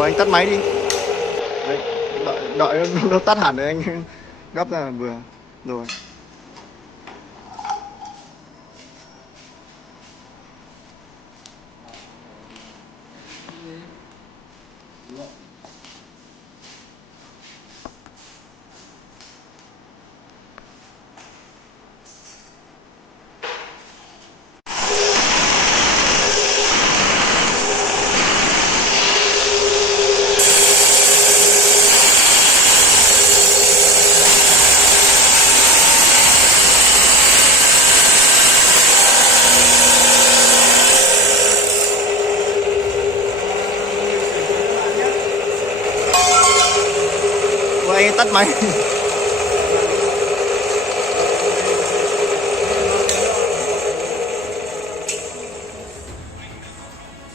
Rồi anh tắt máy đi. Đấy, đợi nó tắt hẳn rồi anh gấp ra là vừa. Rồi. Rồi anh tắt máy.